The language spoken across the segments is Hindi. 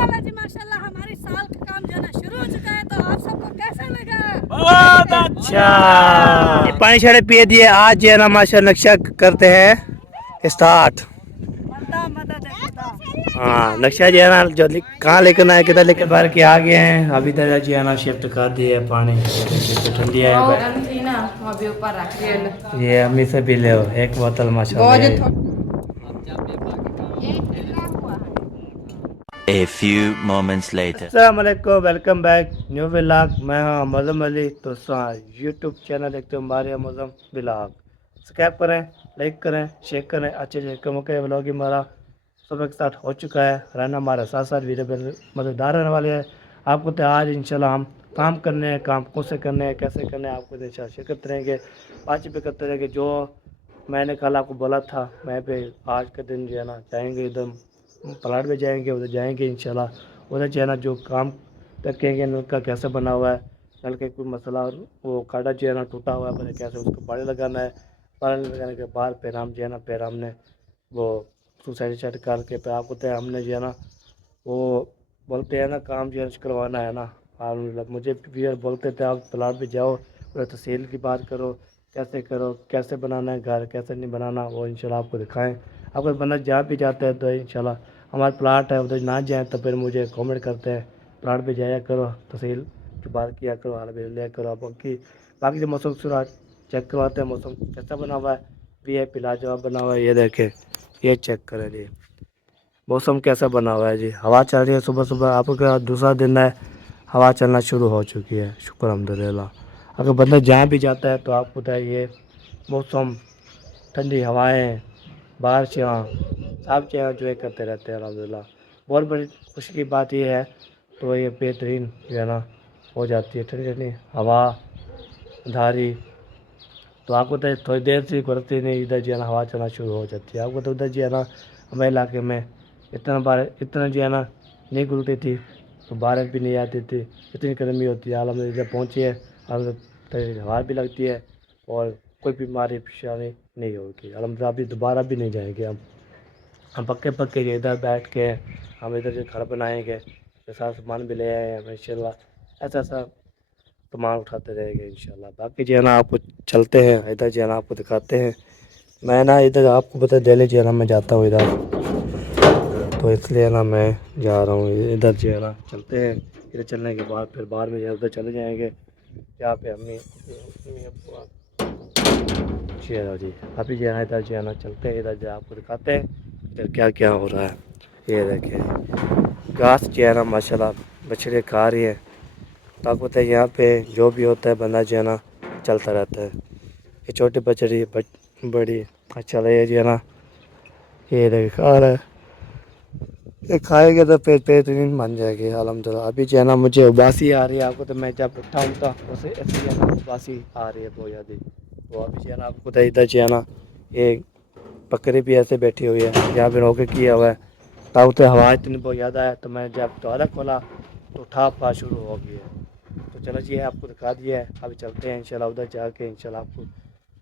माशाल्लाह जी माशाल्लाह, हमारी साल का काम जो है ना शुरू हो चुका है। तो आप सबको कैसा लगा? बहुत अच्छा। पानी शाड़े पिए दिए। आज जो है ना माशा नक्शा करते हैं स्टार्ट। मदा मदद है खुदा। हाँ नक्शा जो है ना जो कहाँ लेकर आए किधर लेकर बाहर के आ गए हैं। अभी तक जो है ना शिफ्ट कर दिए है पानी तो ठंडी है। थी ना अभी ऊपर रख दिया। ये अम्मी से भी ले एक बोतल माशाल्लाह। A few moments later. अस्सलामुअलैकुम, वेलकम बैक न्यू व्लॉग। मैं हूँ मज़म अली। तो यूट्यूब चैनल देखते हो हमारे मज़म व्लॉग। सब्सक्राइब करें, लाइक करें, शेयर करें। अच्छे अच्छे कमों के व्लॉग हमारा सब एक साथ हो चुका है। रहना हमारे साथ साथ वीडियो मज़ेदार रहने वाले हैं। आपको तो आज इंशाल्लाह हम काम करने हैं, काम कौन से करने हैं, कैसे करने हैं, आपको इंशाल्लाह शेयर करते रहेंगे, बातचीत भी करते रहेंगे। जो मैंने कल आपको बोला था मैं पे आज के दिन जो है ना जाएँगे एकदम प्लाट में जाएंगे, उधर जाएंगे इंशाल्लाह। उधर जो है ना जो काम देखेंगे नल का कैसे बना हुआ है, नल का कोई मसला वो काटा जो है ना टूटा हुआ है, पता कैसे उसको पानी लगाना है। पानी लगाने के बाद फिर हम जो है ना फिर हमने वो सुसाइड साइड करके फिर आपको तो हमने जो है ना वो बोलते हैं ना काम जो है करवाना है ना। और मुझे भी बोलते थे आप प्लाट पे जाओ और तहसील की बात करो, कैसे बनाना है घर, कैसे नहीं बनाना, वो इंशाल्लाह आपको दिखाएं। अगर बंदा जहाँ भी जाता है तो इंशाल्लाह हमारा प्लाट है उधर ना जाए तो फिर मुझे कमेंट करते हैं प्लाट पे जाया करो, तहसील की बात किया करो, हाल भी लिया करो। आप बाकी जो मौसम सूरत चेक करवाते हैं मौसम कैसा बना हुआ है, VIP लाजवाब बना हुआ है। ये देखें, ये चेक करें जी मौसम कैसा बना हुआ है जी। हवा चल रही है सुबह सुबह, आपका दूसरा दिन है, हवा चलना शुरू हो चुकी है, शुक्र अल्हम्दुलिल्लाह। अगर बंदा जहाँ भी जाता है तो आपको बताइए मौसम ठंडी हवाएं बारिशाँ सब चीज़ें जो है करते रहते हैं अल्हम्दुलिल्लाह। बहुत बड़ी खुशी की बात यह है तो ये बेहतरीन जो है ना हो जाती है ठंडी ठंडी हवा धारी। तो आपको तो थोड़ी देर से गुजरती नहीं इधर जो है ना हवा चलना शुरू हो जाती है। आपको तो उधर जो है ना हमारे इलाके में इतना जो है ना नहीं गुलती थी, तो बारिश भी नहीं आती थी, इतनी गर्मी होती है। अल्हम्दुलिल्लाह जब पहुँची है अल्हम्दुलिल्लाह हवा भी लगती है और कोई बीमारी परेशानी नहीं होगी अल्हम्दुलिल्लाह। अभी दोबारा भी नहीं जाएंगे हम पक्के पक्के जो इधर बैठ के हम इधर जो घर बनाएंगे तो सारा सामान भी ले आए हैं इंशाल्लाह। ऐसा ऐसा सामान उठाते रहेंगे इंशाल्लाह। बाकी जो है ना आपको चलते हैं इधर जो है ना आपको दिखाते हैं। मैं ना इधर आपको पता है दिल्ली जो है ना मैं जाता हूँ इधर, तो इसलिए ना मैं जा रहा हूँ इधर जो है ना चलते हैं। इधर चलने के बाद फिर बाहर में उधर चले जाएंगे जहाँ पे अम्मी चलो जी। अभी जो है इधर जो है ना चलते हैं, इधर जो आपको दिखाते हैं इधर क्या क्या हो रहा है। ये देखें घास जो है ना माशाल्लाह बछड़े खा रही है। तो आपको पता है यहाँ पे जो भी होता है बंदा जो है ना चलता रहता है। ये छोटी बछड़ी बड़ी अच्छा लगे जो है ना ये देख खा रहा है, ये खाएगा तो पेट बेहतरीन बन जाएगी अल्हम्दुलिल्लाह। अभी जो है ना मुझे उबासी आ रही है, आपको तो मैं जब उठाऊँ तो उसे ऐसी है ना उबासी आ रही है बहुत ज़्यादा। तो अभी जो है ना आपको तो इधर जो है ना ये बकरी भी ऐसे बैठी हुई है, यहाँ पे रोके किया हुआ है। तब तो हवा इतनी बहुत ज़्यादा है, तो मैं जब द्वारा खोला तो उठा शुरू हो गई है। तो चलो जी आपको दिखा दिया है, अभी चलते हैं इंशाल्लाह उधर जाके इंशाल्लाह आपको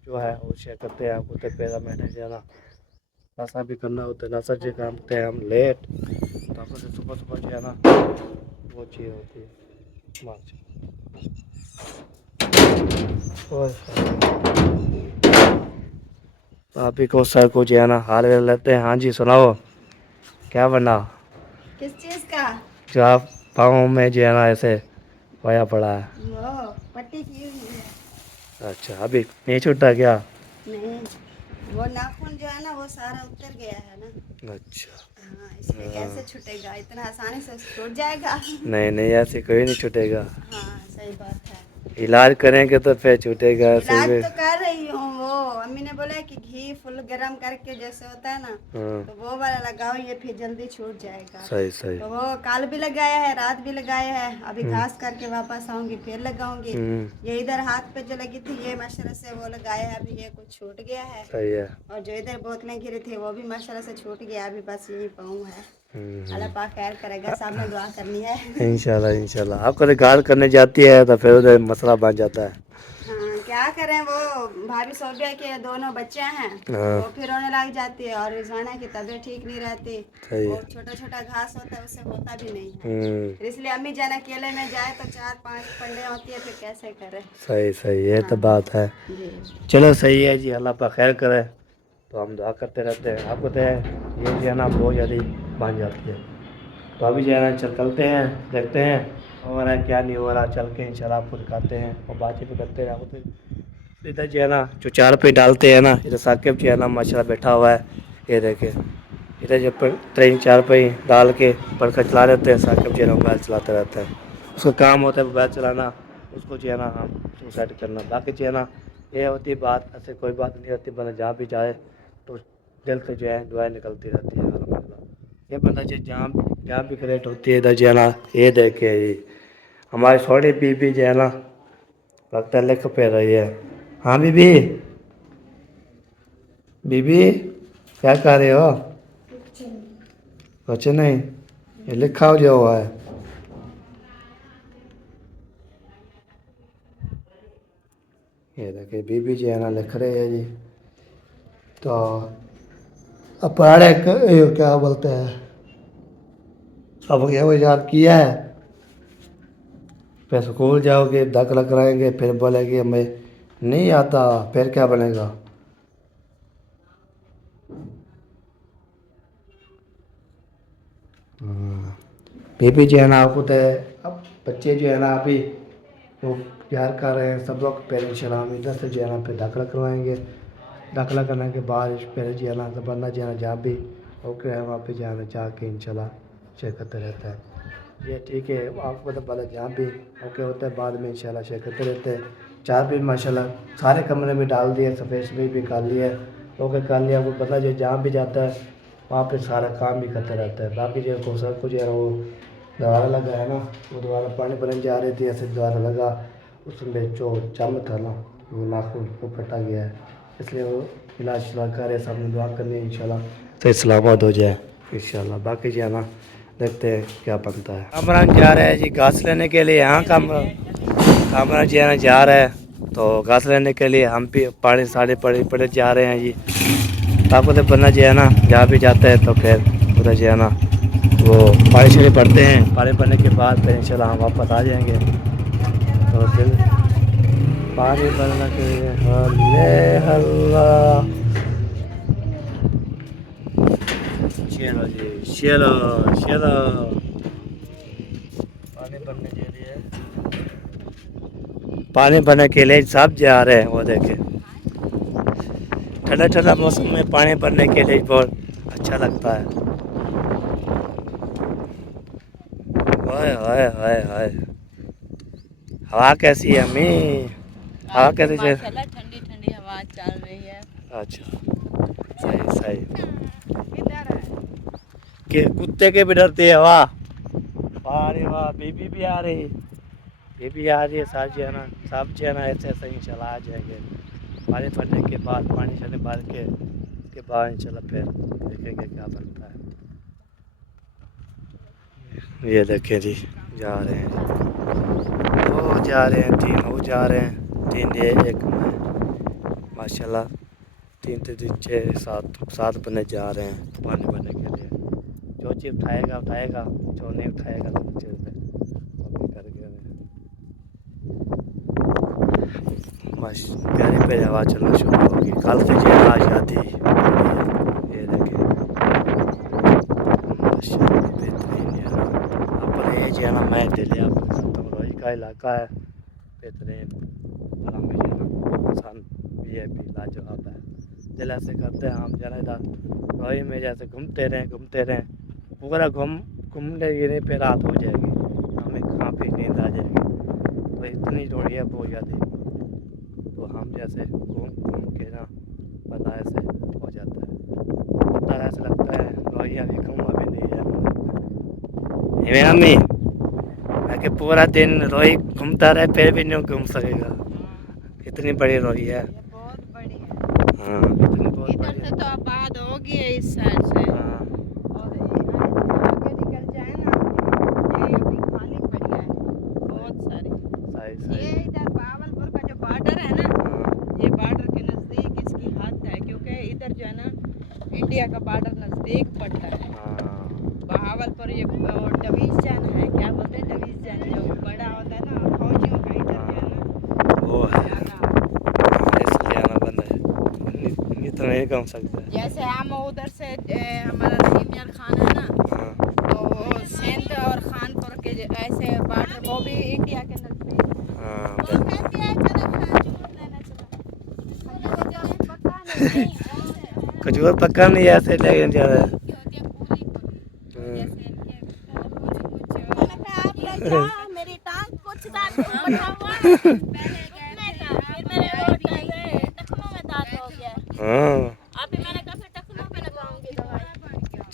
जो है वो शेयर करते हैं। आपको तो पहला मैंने जो है ना नाश्ता भी करना होता है, नाश्ता जो काम करते हैं हम लेट, तो आपको तो सुबह सुबह जो है ना वो चीज़ होती है मार्च। आप ही को सर को जो है ना हाल ले लेते हैं। हाँ जी सुनाओ क्या बना किस चीज का? जो आप पाँव में जो है ना ऐसे होया पड़ा है। वो पट्टी की हुई है। अच्छा अभी नहीं छूटा क्या? नहीं, वो नाखून जो है ना वो सारा उतर गया है ना। अच्छा हाँ, इसलिए कैसे छूटेगा, इतना आसानी से छूट जाएगा? नहीं नहीं ऐसे कोई नहीं छूटेगा, हाँ सही बात है। इलाज करेंगे तो फिर छूटेगा ऐसे इलाज भी। तो कर रही हूँ, वो अम्मी ने बोला कि घी फुल गरम करके जैसे होता है ना हाँ तो वो वाला लगाओ, ये फिर जल्दी छूट जाएगा। सही सही। तो वो काल भी लगाया है, रात भी लगाया है, अभी घास करके वापस आऊंगी फिर लगाऊंगी। ये इधर हाथ पे जो लगी थी ये माशाल्लाह से वो लगाया है, अभी ये कुछ छूट गया है। सही है। और जो इधर बोतलें गिरी थी वो भी माशाल्लाह से छूट गया, अभी बस यही पाऊँ है। अल्लाह पाक खैर करेगा, सामने दुआ करनी है। इंशाल्लाह इंशाल्लाह। आप कभी गाल करने जाती है तो फिर उधर मसला बन जाता है। हाँ क्या क्या करें, वो भाभी सोबिया के दोनों बच्चे हैं, हाँ। वो फिर रोने लग जाती है, और रिजवाना की तबीयत ठीक नहीं रहती, सही है। और छोटा छोटा घास होता है उससे होता भी नहीं है, फिर इसलिए अम्मी जान अकेले में जाए तो 4-5 पंडे होती है, फिर कैसे करे। सही सही, ये तो बात है। जी चलो सही है जी, अल्लाह पाक खैर करे। तो हम दुआ करते रहते हैं। आपको तो है ये जो है ना बहुत ज़्यादा बन जाती है। तो अभी जो है ना चलते हैं, देखते हैं हो रहा है क्या नहीं हो रहा, चल के इंशाल्लाह आपको दिखाते हैं और बातचीत भी करते हैं। आपको तो इधर जो है ना जो चार पे डालते हैं ना, इधर साकिब जो है ना माशाल्लाह बैठा हुआ है, ये देखे इधर जो 3-4 पे डाल के पंखा चला रहते हैं। साकिब जो है ना मोबाइल चलाता रहता है, उसका काम होता है मोबाइल चलाना, उसको जो है ना हम सुसाइड करना। बाकी जो है ना ये होती बात, ऐसे कोई बात नहीं होती, बंदा जहाँ भी जाए तो दिल से जो है दुआएं निकलती रहती है अल्हम्दुलिल्लाह। ये बंदा जो जहाँ भी क्रिएट होती है इधर जो है ना, ये देखे ये हमारी छोटी बीबी जो है ना लगता है लिख पे रही है। हाँ बीबी, बीबी क्या कर रहे हो? कुछ नहीं, ये लिखा जो हुआ है। ये देखिए बीबी जी है ना लिख रहे हैं जी। तो अब पढ़े ये क्या बोलते हैं, अब ये वो याद किया है, फिर स्कूल जाओगे दाखिला कराएंगे, फिर बोलेगी हमें नहीं आता, फिर क्या बनेगा। बीबी जो है ना आपको तो अब बच्चे जो है ना अभी वो प्यार कर रहे हैं, सब लोग पेरेंट्स हम इधर से जो है ना फिर दाखिला करवाएंगे। दाखिला करने के बाद फिर जो है ना तो बंदा जो है ना जहाँ भी ओके है वहाँ पे जो है ना जाके इंशाल्लाह चेक करते रहता है। ये ठीक है, आपको तो पहले जहाँ भी ओके होता है बाद में इंशाल्लाह चेक करते रहते हैं। चार भी माशाल्लाह सारे कमरे में डाल दिए, सफेद भी कर लिया, ओके कर लिया। वो बंदा जो जहाँ भी जाता है वहाँ पे सारा काम भी करता रहता है। बाकी जो को सब कुछ है वो दोबारा लगा है ना, वो दोबारा पानी भरने जा रही थी, ऐसे दोबारा लगा, उसमें जो चम था ना वो नाखून को फटा गया है, इसलिए वो इलाज शिलाज कर रहे, सामने दुआ करनी है इंशाल्लाह तो सलामत हो जाए इंशाल्लाह। बाकी जो है ना देखते हैं क्या बनता है। कामरान जा रहे हैं जी घास लेने के लिए। यहाँ कामरान जो है ना जा रहा है तो घास लेने के लिए, हम भी पानी साढ़े पड़े जा रहे हैं जी। आपको तो बनना जो है ना जहाँ भी जाता है तो फिर उधर जो है ना वो पानी शानी पड़ते हैं, पानी पड़ने के बाद फिर इंशाल्लाह हम वापस आ जाएंगे। तो दिल पानी भरने के लिए हल्ले हल्ला, चलो जी चलो चलो पानी भरने के लिए सब जा रहे हैं। वो देखे ठंडा ठंडा मौसम में पानी भरने के लिए बहुत अच्छा लगता है। हाय हाय हाय हाय, हवा कैसी है अम्मी? हवा कैसी है? माशाल्लाह ठंडी ठंडी हवा चल रही है। अच्छा सही सही, के कुत्ते के भी डरती है हवा। अरे वाह, बीबी भी आ रही, बीबी आ रही है, साथ जो है ना सब जो है ना ऐसे ऐसे ही चला आ जाएंगे। पानी भरने के बाद पानी शानी भर के उसके बाद इंशाल्लाह फिर देखेंगे क्या बनता है। ये देखें जी जा रहे हैं, वो जा रहे हैं, 3 वो जा रहे हैं, 3 ये 1 मैं, माशाल्लाह 3 से 6 7 बंदे जा रहे हैं पानी भरने के लिए। जो चीज़ उठाएगा उठाएगा, जो नहीं उठाएगा तो नीचे कर गया। बस प्यारी पे हवा चलना शुरू होगी, कल से जो आज आती ये देखें माशाल्लाह बेहतरीन है। अपने ये जो है ना मैं दिल्ली रोही का इलाका है, बेहतरीन इंसान ये भी लाजवाब है। दिल ऐसे करते हैं हम जरा इधर रोही में जैसे घूमते रहें पूरा घूमने गिरने पे रात हो जाएगी, हमें काफ़ी नींद आ जाएगी। तो इतनी रोड़ी है बहुत ज़्यादा, तो हम जैसे घूम के ना पता ऐसे हो जाता है, पता ऐसा लगता है रोही अभी घूम अभी नहीं है। अम्मी मैं कि पूरा दिन रोही घूमता रहे फिर भी नहीं घूम सकेगा, इतनी बड़ी रोही है। बहुत बड़ी है। हाँ इतनी बहुत इधर बड़ी से तो आबाद होगी है इस साइड से। हाँ और ये आगे निकल जाए ना, ये अभी खाली पड़ी है बहुत सारी। सही ये इधर बावलपुर का जो बॉर्डर है ना, इंडिया का बॉर्डर नजदीक पड़ता है। हाँ। बहावलपुर ये डिवीजन है, क्या बोलते हैं डिवीजन, जो बड़ा होता है ना फौजियों का इधर जाना वो है जाना। इसलिए आना बंद है, नहीं तो नहीं कम सकता है। जैसे हम उधर से हमारा रहीम यार खान है ना, हाँ। तो वो सिंध और खानपुर के ऐसे बॉर्डर, वो भी इंडिया के नजदीक। हाँ वो कहती है चलो खजूर लेना चलो, पता नहीं खजूर पक्का नहीं ऐसे लेके जा रहा है। मेरी टांग कुछ दांत बना हुआ है, पहले गए थे, फिर मेरे और गए टखनों में दांत हो गया। हाँ अभी मैंने कहा फिर टखनों पे लगाऊंगी दवाई।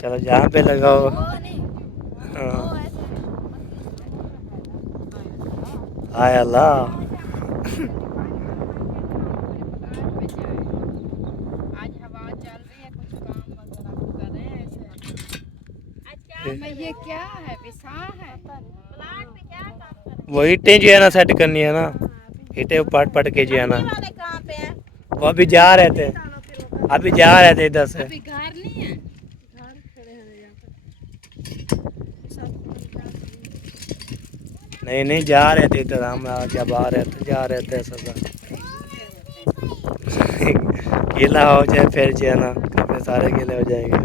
चलो जहाँ पे लगाओ। वो नहीं, हाँ वो ऐसे हाय अल्लाह। आज हवा चल रही है, कुछ काम वगैरह कर रहे हैं ऐसे। आज क्या ये क्या है, विसा है प्लांट में, क्या काम कर रहे हैं? वो ईटें जो है ना सेट करनी है ना, ईटें पाट पाट के जो है ना, वाले कहाँ पे हैं? वो अभी जा रहे थे, अभी जा रहे थे इधर से। अभी घर नहीं है, घर खड़े हैं यहाँ पे नहीं नहीं जा रहे थे इधर, हम जब आ रहे थे जा रहे थे सब। गीला हो जाए फिर जो है ना, कपड़े सारे गीले हो जाएंगे।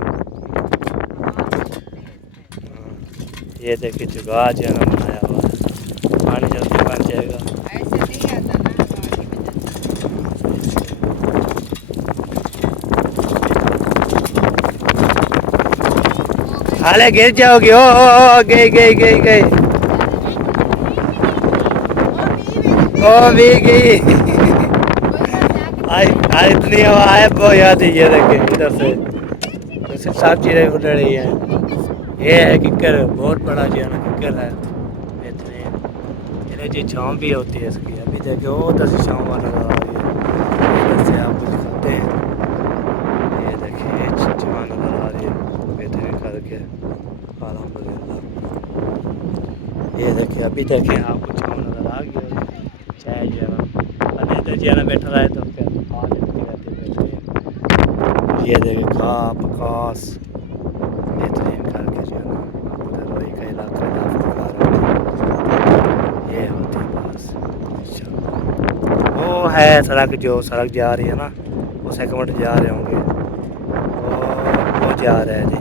ये देखिए जुगाड़ जो है ना बनाया हुआ है, पानी जल्दी बन जाएगा। ऐसे नहीं आता ना हाले गिर जाओगे। ओ गई गई गई गई, ओ भी गई। आज इतनी हवा है वो याद है। ये देखे इधर से वैसे सब चीज़ें उड़ रही है। ये है किक्कर, बहुत बड़ा जो है ना किक्कर है बेहतरीन। ये छाँव भी होती है इसकी। अभी देखो उधर से छाँव नजर आ रही है, इधर से आप कुछ खाते हैं। ये देखिए छाँव नजर आ रही है बेहतरीन करके, अल्हम्दुलिल्लाह। ये देखिए अभी देखें आपको छाँव नजर आ गई होगी। चाय जो है ना अरे इधर जो है ना बैठा रहा है तो क्या खा लेती रहती बेहतरीन। ये देखे खा पकास बेहतरीन करके जो है ना उधर रोई का इलाका ये होती है बस। वो है सड़क, जो सड़क जा रही है ना वो सेकंड जा रहे होंगे, वो जा रहे हैं जी,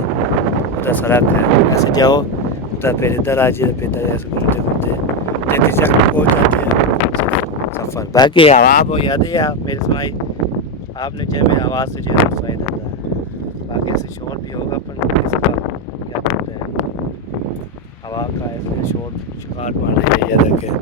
उधर सड़क है। ऐसे जाओ उधर फिर इधर आ जाए, फिर इधर ऐसे घूमते घूमते एक जगह पहुँच जाते हैं सफ़र। बाकी आवाज़ वो याद है मेरी सुनाई आपने, चाहे मेरी आवाज़ से जो है सुनाई देता है। बाकी ऐसे शोर भी होगा पर इसका क्या कहते हैं हवा का ऐसे शोर शिकार बन रही है। ये देखें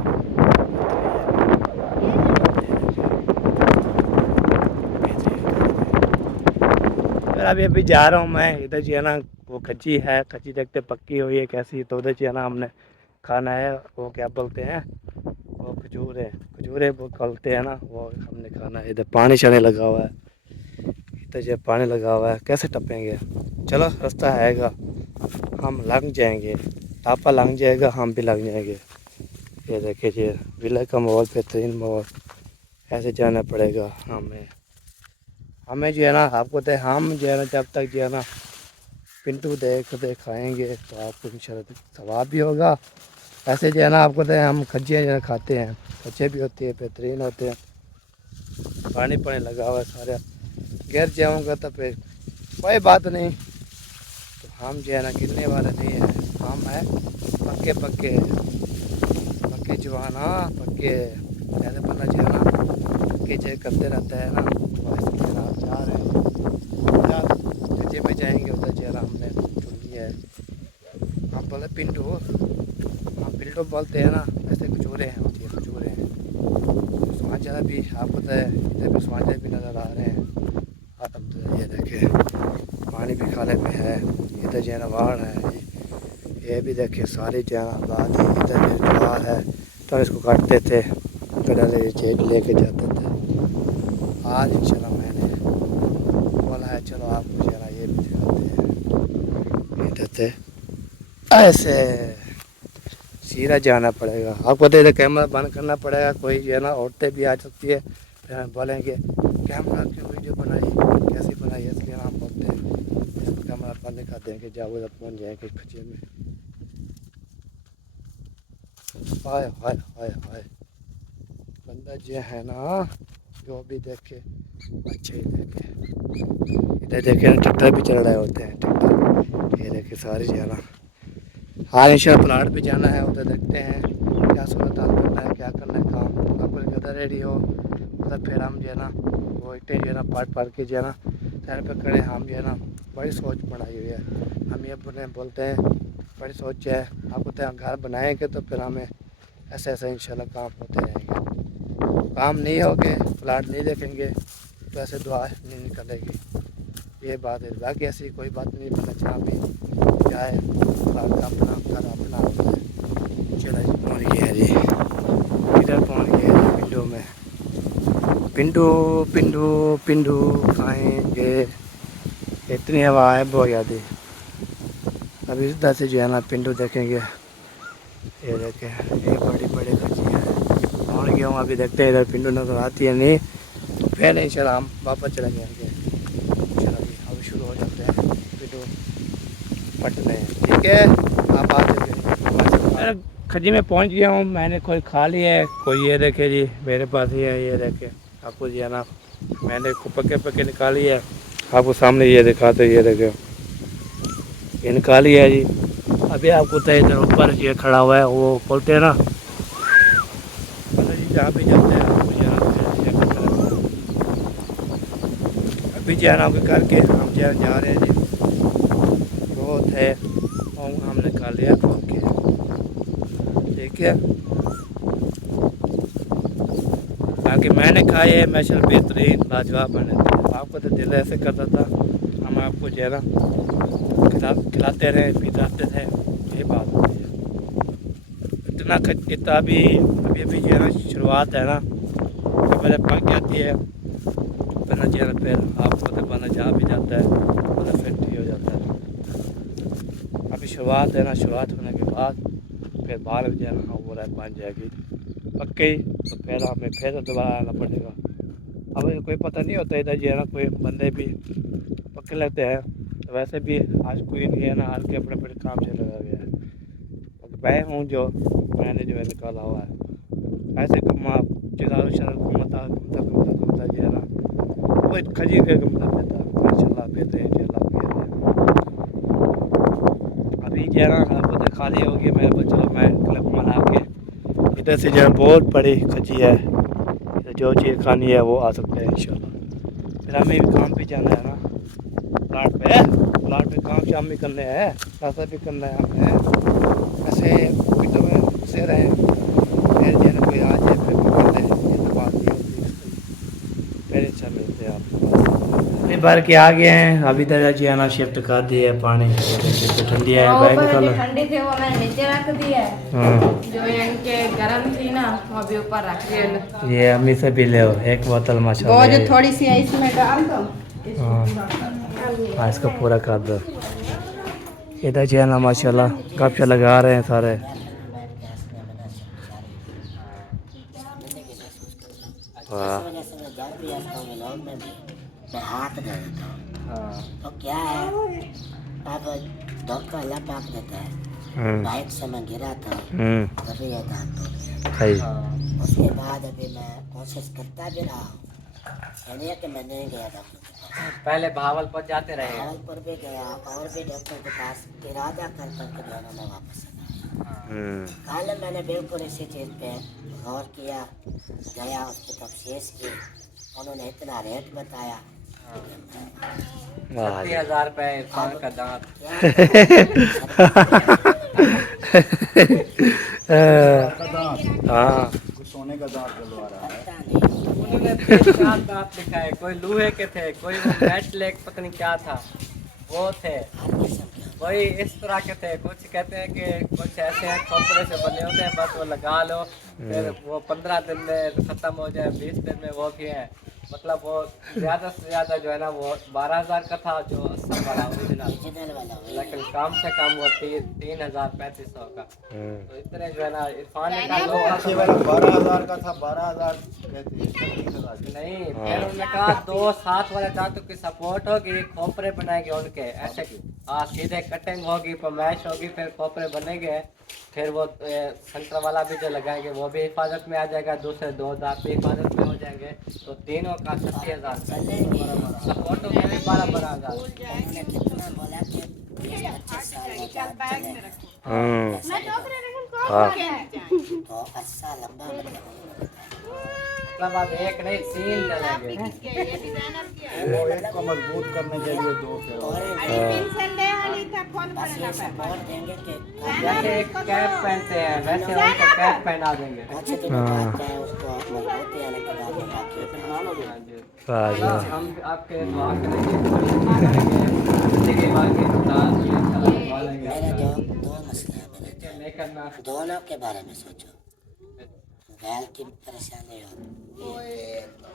अभी अभी जा रहा हूँ मैं इधर जो है ना, वो कच्ची है, कच्ची देखते पक्की हुई है कैसी, तो उधर जो है ना हमने खाना है वो क्या बोलते हैं वो खजूर है, खजूरे वो कलते हैं ना, वो हमने खाना है। इधर पानी चढ़ने लगा हुआ है, इधर जो पानी लगा हुआ है, कैसे टपेंगे। चलो रास्ता आएगा, हम लग जाएंगे, टापा लग जाएगा, हम भी लग जाएंगे। ये देखिए जी विला का माहौल, बेहतरीन माहौल, ऐसे जाना पड़ेगा हमें जो है ना। आपको तो हम जो है ना जब तक जो है ना पिंटू देखते खाएंगे तो आपको इंशाल्लाह सवाब भी होगा। ऐसे जो है ना आपको तो हम खज्जे जो है खाते हैं, अच्छे भी होते हैं, बेहतरीन होते हैं। पानी पानी लगा हुआ है सारा, गिर जाऊँगा तो फिर कोई बात नहीं। तो हम जो है ना गिरने वाले नहीं हैं, हम हैं पक्के पक्के पक्के जवान। हाँ पक्के ऐसे बंदा जो है ना पक्के जो करते रहता है ना, तो इसके आप जा रहे हैं खज्जे पे जाएंगे, उधर जो है ना हमने चुनी है। हम बोले पिंटू, हम पिंटू बोलते हैं ना, ऐसे खजूरे हैं होती है, खजूरे हैं। स्वांजा भी आपको तो इधर भी स्वांजा भी नज़र आ रहे हैं। अब ये देखे पानी भी खाले में है, इधर जो है ना वाड़ है, ये भी देखे सारी जो है ना बात है। इधर वाड़ है तो इसको काटते थे, गले चेक लेके जाते थे। आज इंशाल्लाह मैंने बोला है चलो आपको जो है ना ये भी दिखाते हैं। इधर से ऐसे सीधा जाना पड़ेगा, आपको तो इधर कैमरा बंद करना पड़ेगा। कोई जो है ना औरतें भी आ सकती है, फिर हम बोलेंगे कैमरा क्यों वीडियो बनाई, कैसी बनाई, इसलिए हम बोलते हैं खाने खाते हैं कि जाओ जब पहुँच जाएंगे खचे में। हाय हाय हाय हाय, बंदा जो है ना जो भी देखे अच्छे ही देखे। इधर देखे ना ट्रैक्टर भी चल रहे होते हैं, ट्रैक्टर ये देखे सारे जो है ना। हाँ इंशाल्लाह प्लाट पे जाना है, उधर देखते हैं क्या सूरत हाल करना है, क्या करना है काम। आपको गदा रेडी हो उधर फिर हम जो है ना वो इट्टे जो है ना पाट के जो है ना तैर पे खड़े। हम जो है ना बड़ी सोच बनाई हुई है, हम ये बोलते हैं बड़ी सोच है। आपको तो घर बनाएंगे तो फिर हमें ऐसे ऐसे इंशाल्लाह काम होते रहेंगे। काम नहीं होगे, प्लाट नहीं देखेंगे तो ऐसे दुआ नहीं निकलेगी, ये बात है। बाकी ऐसी कोई बात नहीं, बना चाह भी क्या है प्लाट का अपना घर अपना होता है। चला जी पहुँच गया जी, किधर पहुँच गया जी? पिंडू में। पिंडू पिंडू पिंडू खाएंगे, इतनी हवा है बहुत ज़्यादा। अभी इधर से जो है ना पिंडू देखेंगे, ये देखें ये बड़ी बड़ी खचियाँ हैं। पहुँच गया हूँ, अभी देखते हैं इधर पिंडू नजर आती है नहीं तो फिर इंशाल्लाह हम वापस चले जाएंगे। चलो अभी शुरू हो जाते हैं पिंडू पटने, ठीक है। आप आते खजी में पहुँच गया हूँ, मैंने कोई खा लिया है, कोई ये देखे जी मेरे पास ही है, ये देखे आपको जी है ना मैंने पके पके निकाली है, आपको सामने ये दिखाते, ये देखे ये निकाली है जी। अभी आपको तो इधर ऊपर ये खड़ा हुआ है वो बोलते हैं ना जी, जहाँ भी जाते हैं आपको अभी जो है ना करके हम जा रहे हैं जी। बहुत है और हमने खा लिया ओके, ठीक है। बाकी मैंने खाए है मैशल बेहतरीन लाजवाब बने थे। आपको तो दिल ऐसे करता था हम आपको जो है ना खिलाते रहे पिलाते थे, ये बात होती है। इतना इतना अभी अभी जो है ना शुरुआत है ना, पहले पक जाती है बना जो है ना, फिर आपको तो बना जा भी जाता है मतलब फिर ठीक हो जाता है। अभी शुरुआत है ना, शुरुआत होने के बाद फिर बाहर जो है ना वो बन जाएगी पक्के, तो फिर हमें फिर दोबारा आना पड़ेगा। अब कोई पता नहीं होता इधर जो है ना, कोई बंदे भी पक्के लगते हैं, तो वैसे भी आज कोई नहीं है ना, हाल के अपने अपने काम से लगा गया है। मैं हूँ जो मैंने जो है निकाला हुआ है, ऐसे घुमा चिराग शराब घूमता घूमता घूमता घूमता जो है ना वो खजी के घूमता रहता माशाल्लाह बेहतरीन अभी जो है ना आपको तो खाली हो गया। मैं चलो मैं क्लब बना के इधर से जो है बहुत बड़ी खजी है, जो चीज़ खानी है वो आ सकते हैं इंशाल्लाह। फिर हमें भी काम भी जाना है ना, प्लाट पे काम शाम भी करने हैं, रास्ता भी करना है हमें। ऐसे कोई तो मैं से रहे फिर जो है ना कोई आ जाए फिर पकड़ ले, ये तो बात नहीं होती। फिर अच्छा मिलते हैं आप भर के आ गए हैं। अभी तक जो है ना शिफ्ट कर दी है, पानी तो ठंडी है बैग निकालो। ठंडी थी वो मैंने नीचे रख दी है, जो इनके गर्म थी ना वो अभी ऊपर रख दी। ये अम्मी से भी ले एक बोतल माशाल्लाह, वो जो थोड़ी सी है इसमें डाल दो, हाँ इसको पूरा कर दो। इधर जो है ना माशाल्लाह गप लगा रहे हैं सारे। हाथ दे देता हूँ तो क्या है, अब डॉक्टर अल्लाह पाक देता है। बाइक से मैं गिरा था तभी ये दांत टूट गया। उसके बाद अभी मैं कोशिश करता भी रहा हूँ, यानी कि मैं नहीं गया डॉक्टर के पास। पहले भावलपुर जाते रहे, भावलपुर भी गया और भी डॉक्टर के पास इरादा कर करके जो है मैं वापस आया। कल मैंने बिल्कुल इसी चीज़ पे गौर किया, गया उसकी तफ्सीस की, उन्होंने इतना रेट बताया 30,000 रुपये इरफान का दांत। हाँ सोने का दांत डलवा रहा है। उन्होंने 3-4 दांत लिखाए, कोई लोहे के थे, कोई वो मेटल पता नहीं क्या था वो थे, कोई इस तरह के थे। कुछ कहते हैं कि कुछ ऐसे हैं खोपड़े से बने होते हैं, बस वो लगा लो फिर वो 15 दिन में ख़त्म हो जाए, 20 दिन में वो भी है। मतलब वो ज्यादा से ज्यादा जो है ना वो 12,000 का था जो असल वाला ओरिजिनल, ओरिजिनल वाला वही लेकिन कम से कम वो 3,000-3,500 का। तो इतने जो है ना इरफान ने कहा लो अच्छी वाला 12,000 का था, 12,000 कहते हैं 30,000। नहीं, फिर उन्होंने कहा 2 साथ वाले दांतों की सपोर्ट होगी, खोपरे बनाएंगे उनके ऐसे की, हाँ सीधे कटिंग होगी, पमैश होगी, फिर खोपरे बनेंगे, फिर वो संतरा वाला भी जो लगाएंगे वो भी हिफाजत में आ जाएगा, दूसरे 2 दांत भी हिफाजत में हो जाएंगे, तो तीनों का 30,000 सपोर्ट हो गया 12,000। उन्होंने कितना बोला कि 20-25 साल में चलेगा, तो अच्छा लंबा मतलब अब एक नहीं 3 चलेंगे। वो एक को मजबूत करने के लिए 2 फिर और। बस ये सपोर्ट देंगे कि जैसे एक कैप पहनते हैं वैसे उनको कैप पहना देंगे। कुछ दिनों बाद चाहे उसको मजबूती आने के बाद बाकी वाह जी वाह। हम आपके दुआ करेंगे, जिंदगी भर की दुआ दुआ लेंगे। मेरे दो मसले हैं मेरे, नहीं करना दोनों के बारे में सोचो। बैल की परेशानी हो,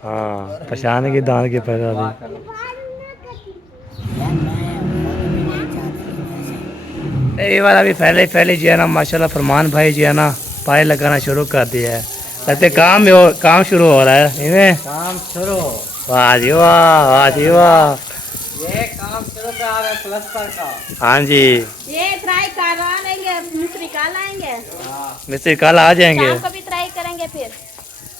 हाँ परेशानी की दान की परेशानी। दुआ करो। यार मैं नहीं चाहता कि ऐसे ये वाला भी पहले जो है ना माशाल्लाह फरमान भाई जो है ना पाए लगाना शुरू कर दिया है, लगते काम शुरू हो रहा है इन्हें। काम शुरू, वाह जी वाह, वाह जी वाह। ये काम शुरू कर रहे हैं प्लस्तर का। हाँ जी, ये ट्राई करवाएंगे, मिस्त्री कल आएंगे, मिस्त्री कल आ जाएंगे। शाम को भी ट्राई करेंगे फिर।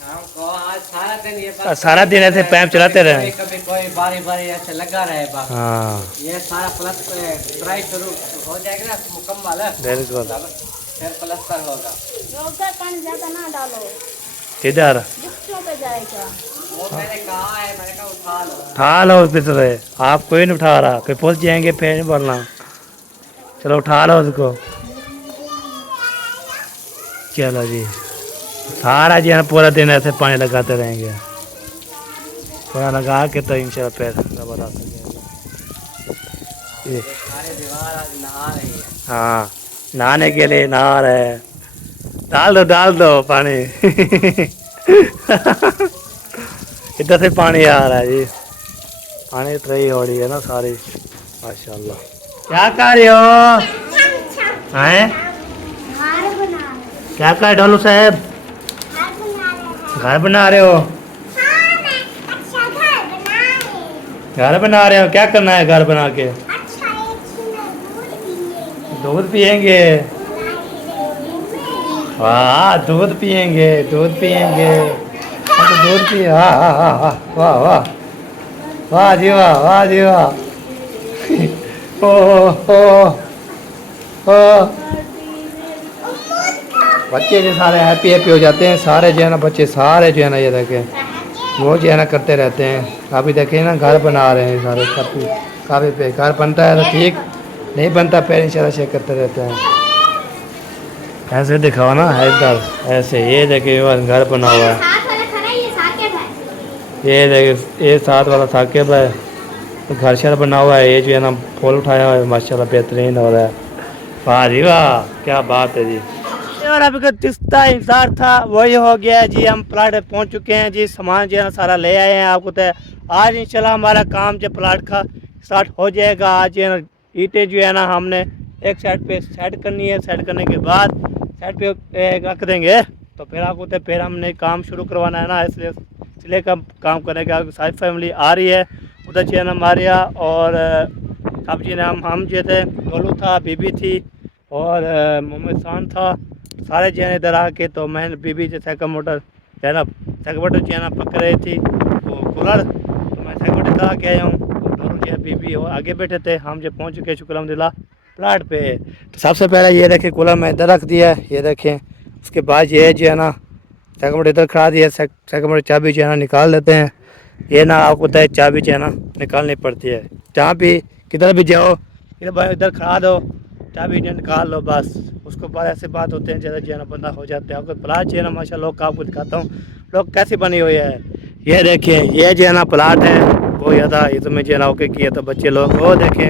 शाम को आज सारा दिन ये बस सारा दिन ऐसे पैप चलाते रहे। कभी कोई बारी बारी ऐसे लगा रहे बस। हाँ ये सारा प्लस ट्राई शुरू हो जाएगा ना मुकम्मल है, बिल्कुल। फिर प्लस्तर होगा। उधर पानी ज्यादा ना डालो, किधर गुप्तों पे जाएगा। वो मैंने कहा है, मैंने कहा उठा लो। उठा लो पितरे, आप कोई नहीं उठा रहा, कोई पहुंच जाएंगे फिर नहीं बोलना। चलो उठा लो उसको। चलो जी, सारा जो है पूरा दिन ऐसे पानी लगाते रहेंगे, पूरा लगा के तो इंशाल्लाह पैर बना सकेंगे। सारे दीवार आज नहा रही है। हाँ नहाने के लिए नहा रहे हैं। डाल दो पानी इधर से पानी आ रहा है जी, पानी ट्रई हो रही है ना सारी माशाल्लाह। क्या कर रहे हो हैं? क्या कर ढोलू साहब? घर बना रहे हो? घर बना रहे हो, क्या करना है घर बना के? दूध पियेंगे? वाह दूध पियेंगे, दूध पियेंगे। तो दूध पिए, हाँ हाँ हाँ हाँ, वाह वाह, वाह जी वाह, वाह जी वाह। ओ बच्चे जो सारे हैप्पी हो जाते हैं, सारे जो है ना बच्चे सारे जो है ना ये देखें वो जो है ना करते रहते हैं। अभी देखें ना घर बना रहे हैं सारे, काफ़ी पे घर बनता है तो ठीक, नहीं बनता पैर इंशाल्लाह चेक करते रहते हैं। ऐसे दिखाओ ना इधर, ऐसे ये देखिए घर बना हुआ है, ये देखिए ये साथ वाला साकिब है, तो घर शर बना हुआ है, ये जो है ना फूल उठाया हुआ है माशाल्लाह बेहतरीन हो रहा है। वाह जी वाह, क्या बात है जी। और अभी का जिसका इंतजार था वही हो गया है जी, हम प्लाट पहुंच चुके हैं जी, सामान जो है ना सारा ले आए हैं। आपको तो आज इंशाल्लाह हमारा काम जो प्लाट का स्टार्ट हो जाएगा। आज जो है ना ईंटें जो है ना हमने एक साइड पे सेट करनी है, सेट करने के बाद साइड पे रख देंगे, तो फिर आपको तो फिर हमने काम शुरू करवाना है ना, इसलिए काम करने का सारी फैमिली आ रही है। उधर जो है ना मारिया और अब जी हम जो थे, गोलू था, बीबी थी और मोहम्मद खान था, सारे जो है इधर आके, तो मैं बीबी जो साइकिल मोटर जो है ना जो है ना पक रही थी वो कूलर, तो मैं साइकिल मोटर चला के आया हूँ। दोनों जो है बीबी और आगे बैठे थे, हम जो पहुँच चुके शुक्र अल्हम्दुलिल्लाह प्लाट पे। तो सबसे पहले ये देखें कूलर मैं इधर रख दिया है, ये देखें। उसके बाद ये जो है ना साइकिल मोटर इधर खड़ा दिया, साइकिल मोटर चाबी जो है ना निकाल देते हैं। ये ना आपको तय चाबी जो है ना निकालनी पड़ती है, जहाँ भी किधर भी जाओ इधर खड़ा दो, चाबी जो निकाल लो बस। उसको बाद ऐसे बात होते हैं ज़्यादा जो है ना बंदा हो जाते हैं। आपको प्लाट जो है ना माशाल्लाह लोग आपको दिखाता हूँ लोग कैसी बनी हुई है। ये देखिए ये जो है ना प्लाट है वो ज़्यादा इसमें जो है ना ओके किया था बच्चे लोग, वो देखें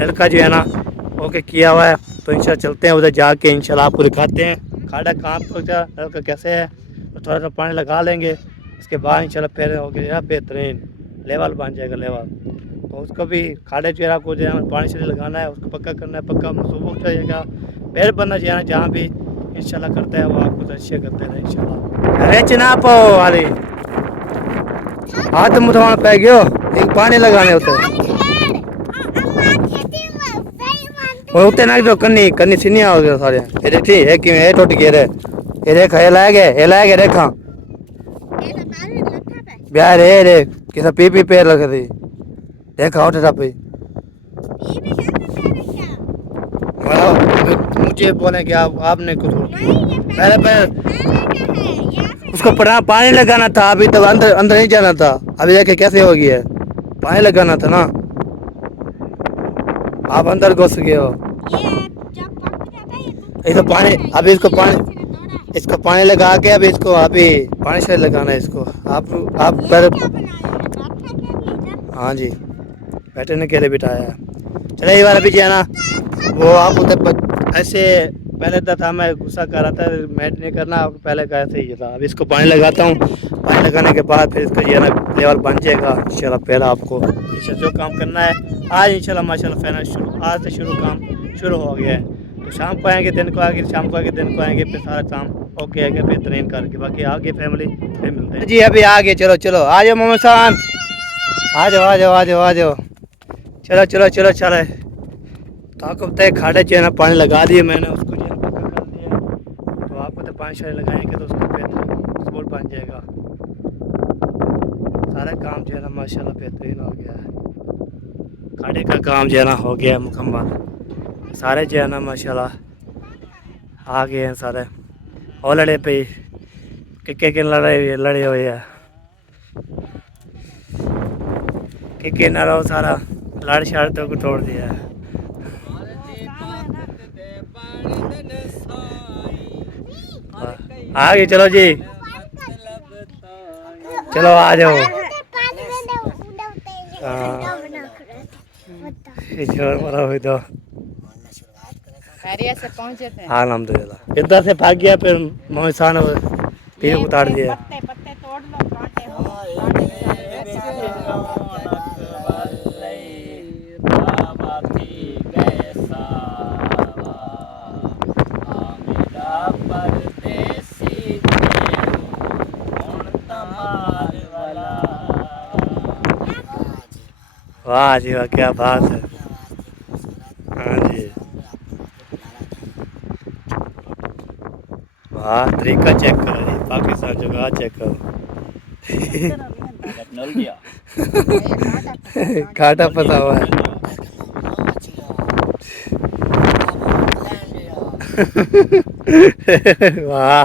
लड़का जो है ना ओके किया हुआ है। तो इंशाल्लाह चलते हैं उधर जाके इंशाल्लाह आपको दिखाते हैं खाड़ा कहाँ पर लड़का कैसे है। तो थोड़ा सा पानी लगा लेंगे इसके बाद इंशाल्लाह फिर हो गया बेहतरीन लेवल बन जाएगा लेवल। तो उसको भी खाड़े चेहरा को जो है पानी से लगाना है, उसको पक्का करना है, पक्का मसूब हो जाएगा। फिर बनना चाहिए जहाँ भी इंशाल्लाह करता है वो आपको अच्छे करते हैं इंशाल्लाह। अरे चना पाओ वाली हाथ मुठवा पे गयो एक पानी लगाने होते और उते ना तो कन्नी कन्नी सीनिया हो गया सारे ये देखी है कि ये टूट गए रे ये देख ये लाए गए देखा ब्याह रे किसा पी पैर लग रही देखा उठा पे मुझे बोले कि आपने कुछ पहले उसको पानी लगाना था, अभी तक अंदर अंदर नहीं जाना था। अभी देखे कैसे हो गया है, पानी लगाना था ना, आप अंदर घुस गए हो। इसको पानी अभी इसको पानी लगा के अभी इसको अभी पानी से लगाना है इसको। आप पर हाँ जी बैठने के लिए बिठाया है। चले ये वाला भी जो है ना वो आप उधर ऐसे पहले था मैं गुस्सा कर रहा था मैट नहीं करना, पहले का ऐसे ही था। अब इसको पानी लगाता हूँ, पानी लगाने के बाद फिर इसको जो है ना लेवल बन जाएगा इंशाल्लाह। पहले आपको जो काम करना है आज इंशाल्लाह माशाल्लाह फाइनल शुरू, आज से काम शुरू हो गया है। तो शाम को आएंगे दिन को आएंगे, शाम को आएंगे दिन को आएंगे, फिर सारा काम ओके आएगा बेहतरीन करके। बाकी आगे फैमिली फिर मिलते हैं जी। अभी आगे चलो चलो आ जाओ मोहम्मद साहब, आ जाओ आ जाओ आ जाओ आ जाओ, चलो चलो चलो चलो। तो तय खाड़े जो है ना पानी लगा दिए मैंने, उसको जो है पक्का कर दिया। तो आपको तो पानी शानी लगाएंगे तो उसका बेहतरीन स्पोर्ट बन जाएगा। सारा काम जो है ना माशाल्लाह बेहतरीन हो गया है। खाड़े का काम जो है ना हो गया है मुकम्मल। सारे जो है ना माशाल्लाह आ गए हैं सारे और लड़े पे के लड़े हुए हैं के ना रहो सारा लड़ शाड़ तो को तोड़ दिया है। आगे चलो जी, चलो आ जाओ। खैरियत से पहुंचे थे। हाँ अल्हम्दुलिल्लाह। इधर से भाग गया फिर मोहसान पीर उतार दिया। पत्ते तोड़ लो, कांटे हो वाह जी वाह क्या बात है। हाँ जी वाह तरीका चेक करो जी, पाकिस्तान जगह चेक करो। कांटा फंसा हुआ है। वाह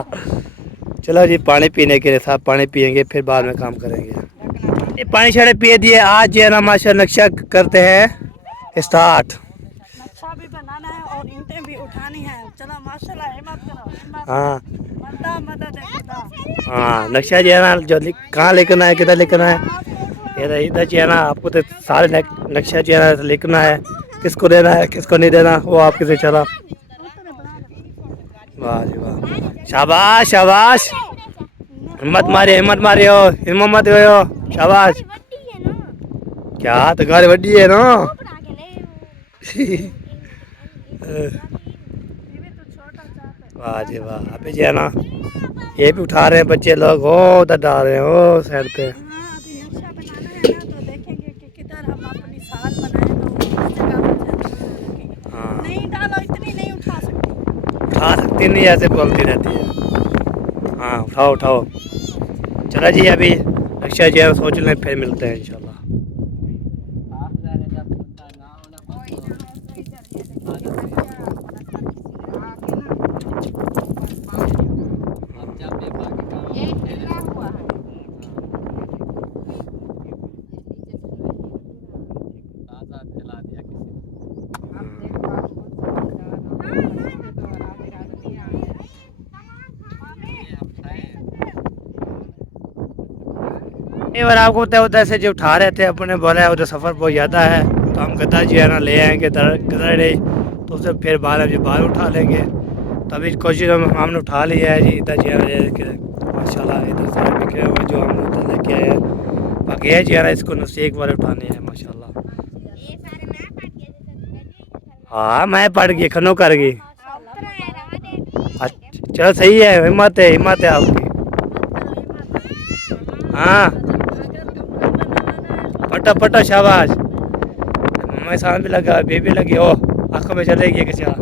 चलो जी पानी पीने के लिए साहब पानी पियेंगे फिर बाद में काम करेंगे। ये पानी शाड़े पिए दिए। आज जो है ना माशा नक्शा करते हैं स्टार्ट। नक्शा भी बनाना है और ईंटें भी उठानी है। चलो माशाल्लाह हिम्मत करो, हिम्मत हाँ बंदा मदद है खुदा। हाँ नक्शा जो है ना जो कहाँ लिखना है किधर लिखना है इधर जो है ना आपको तो सारे नक्शा जो है ना लिखना है, किसको देना है किसको नहीं देना वो आपके से चला। वाह जी वाह शाबाश शाबाश, हिम्मत मारी हो हिम्मत हो शाबाश। क्या तो घर बड़ी है ना। वाह जी वाह। अभी जो है ना ये भी उठा रहे हैं बच्चे लोग, हो उधर डाल रहे हैं हो साइड पे। अभी नक्शा बनाना है ना तो देखेंगे कि किधर हम अपनी साल बनाए तो उस जगह पर जाएंगे। हाँ नहीं डालो इतनी नहीं उठा सकते। उठा सकती नहीं ऐसे बोलती रहती है। हाँ उठाओ उठाओ। चला जी अभी नक्शा जो है सोच लें फिर मिलते हैं इंशाल्लाह। एक बार आपको उधर से जो उठा रहे थे अपने बोला उधर सफ़र बहुत ज़्यादा है तो हम गदा जो है ना ले आएंगे गदड़े तो उसे फिर बाहर उठा लेंगे। तो अभी कोशिश हमने उठा लिया है जी। इधर जो है माशाल्लाह इधर से लेके आए हुए जो हम उधर लेके आए हैं। बाकी है जी यार इसको नसे एक बार उठाने हैं माशाल्लाह। हाँ मैं पढ़ गई खनो कर गई। चलो सही है, हिम्मत है आपकी। हाँ पटा शाबाश। मम्मा साथ भी लगा, बेबी लगी, ओ आंखों में चलेगी क्या?